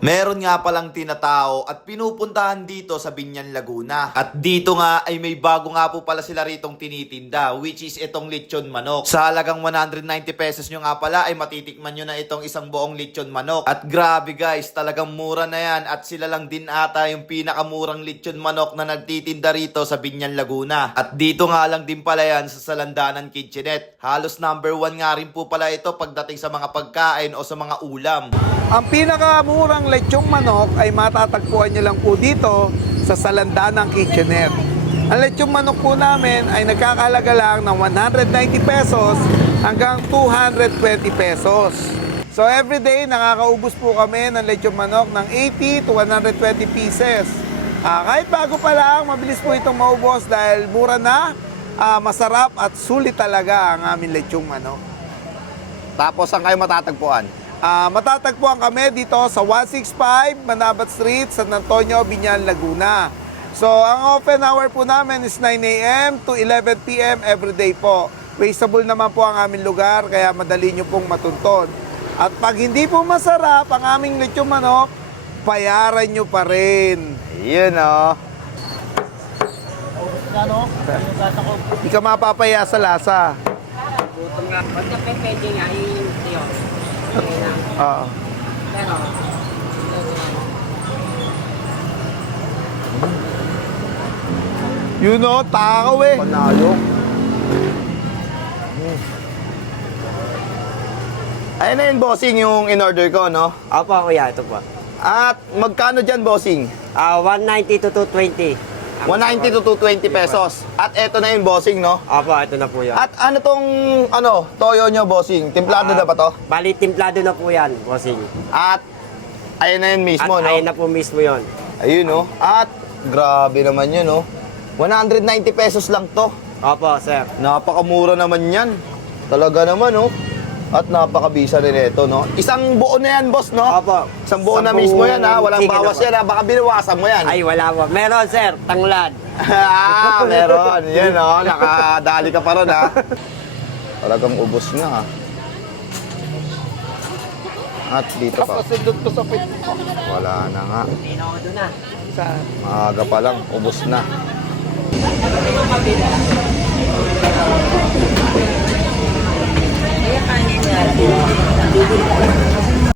Meron nga palang tinatao at pinupuntahan dito sa Binyan, Laguna. At dito nga ay may bago nga po pala sila ritong tinitinda, which is itong lechon manok. Sa halagang 190 pesos nyo nga pala ay matitikman nyo na itong isang buong lechon manok. At grabe guys, talagang mura na yan at sila lang din ata yung pinakamurang lechon manok na nagtitinda rito sa Binyan, Laguna. At dito nga lang din pala yan sa Salandanan Kitchenette. Halos number 1 nga rin po pala ito pagdating sa mga pagkain o sa mga ulam. Ang pinakamurang lechong manok ay matatagpuan nyo lang po dito sa Salandanan Kitchenette. Ang lechong manok po namin ay nagkakahalaga lang ng 190 pesos hanggang 220 pesos. So everyday nakakaubos po kami ng lechong manok ng 80 to 120 pieces. Kahit bago pa lang, mabilis po itong maubos dahil mura na, masarap at sulit talaga ang aming lechong manok. Tapos saan kayo matatagpuan? Matatagpuan kami dito sa 165 Manabat Street, San Antonio, Binyan, Laguna. So, ang open hour po namin is 9 a.m. to 11 p.m. everyday po. Wasteable naman po ang aming lugar, kaya madali nyo pong matuntun. At pag hindi po masarap ang aming lechong manok, bayaran nyo pa rin. Yun o. Hindi ka mapapaya sa lasa. Gutom nga. Pagka pwede nga, yun. Oo. Pero, Yun o, takaw eh. Panalo. Ayun na yun, bossing, yung in-order ko, no? opo, kuya, ito po. At magkano dyan, bossing? 190 to 220. 190 to 220 pesos. At eto na yun, bossing, no? Opo, ito na po yan. At ano tong, toyo nyo, bossing? Templado na ba to? Bali, timplado na po yan, bossing. At, ayun na yun mismo, At no? ayun na po mismo yun. Ayun, no? At, grabe naman yun, no? 190 pesos lang to. Opo, sir. Napakamura naman yan. Talaga naman, no? At napakabisa rin ito, no? Isang buo na yan, boss, no? Opo. Isang buo na Isang mismo yan, ha? buong Walang chicken bawas na po. yan, ha? Baka binawasan mo yan. Ay, wala po. Meron, sir. Tanglad. Meron. Yan, no? Nakadali ka pa ron, ha? Talagang ubos nga, ha? At dito pa. Pasundot ko sa pit. Wala na nga. Tinodo na. Maaga pa lang, ubos na. Kaya kanin nga.